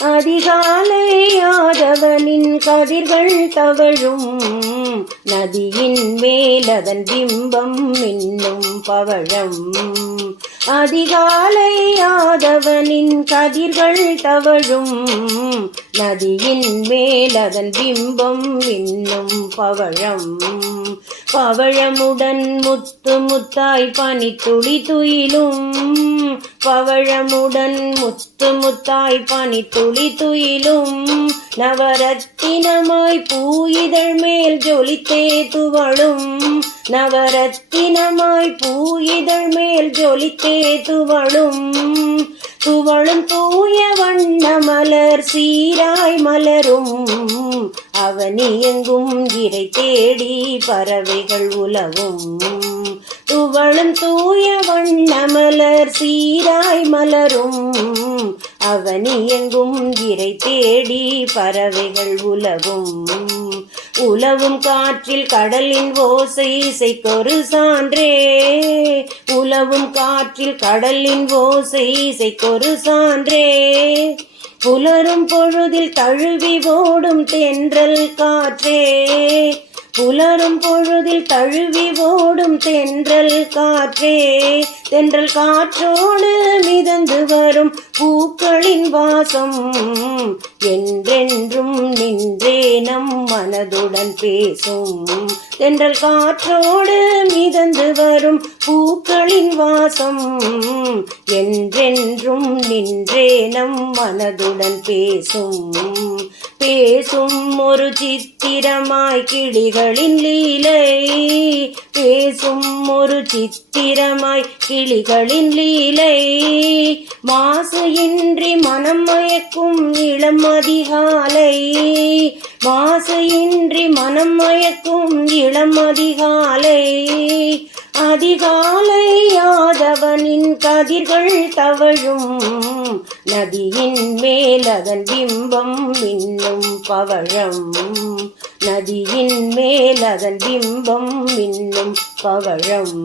அதிகாலையாதவனின் கதிர்கள் தவழும். நதியின் மேலதன் பிம்பம் மின்னும் பவழம். அதிகாலையாதவனின் கதிர்கள் தவழும். நதியின் மேலதன் பிம்பம் மின்னும் பவழம். பவழமுடன் முத்து முத்தாய் பனி துளி துயிலும். பவழமுடன் முத்து முத்தாய் பனி துளி துயிலும் நவரத்தினமாய் பூ இதழ் மேல் ஜொலித்தே துவளும் நவரத்தினமாய் பூ இதழ் மேல் ஜொலித்தே துவளும். துவளும் தூய வண்ண மலர் சீராய் மலரும் அவனி எங்கும் இறை தேடி பறவைகள் உலவும். துவளும் தூய மலர் சீராய் மலரும். அவனி எங்கும் இறை தேடி பறவைகள் உலவும். உலவும் காற்றில் கடலின் ஓசை இசைக்கொரு சான்றே. உலவும் காற்றில் கடலின் ஓசை இசைக்கொரு சான்றே. புலரும் பொழுதில் தழுவி ஓடும் தென்றல் காற்றே. புலரும் பொழுதில் தழுவி ஓடும் தென்றல் காற்றே. தென்றல் காற்றோடு மிதந்து வரும் பூக்களின் வாசம். என்றென்றும் நின்றே நம் மனதுடன் பேசும். தென்றல் காற்றோடு மிதந்து வரும் பூக்களின் வாசம். என்றென்றும் நின்றே நம் மனதுடன் பேசும். பேசும் ஒரு சித்திரமாய் கிளிகள் கிளிகளின் லீலை பேசும் ஒரு சித்திரமாய் கிளிகளின் லீலை. மாசு இன்றி மனம் மயக்கும் இளம் அதிகாலை. மாசு இன்றி மனம் மயக்கும் இளம் அதிகாலை. அதிகாலை யாதவனின் கதிர்கள் தவழும். நதியின் மேல் அதன் பிம்பம் இன்னும் பவழம். நதியின் மேல் அதன் பிம்பம் மின்னும் பவழம்.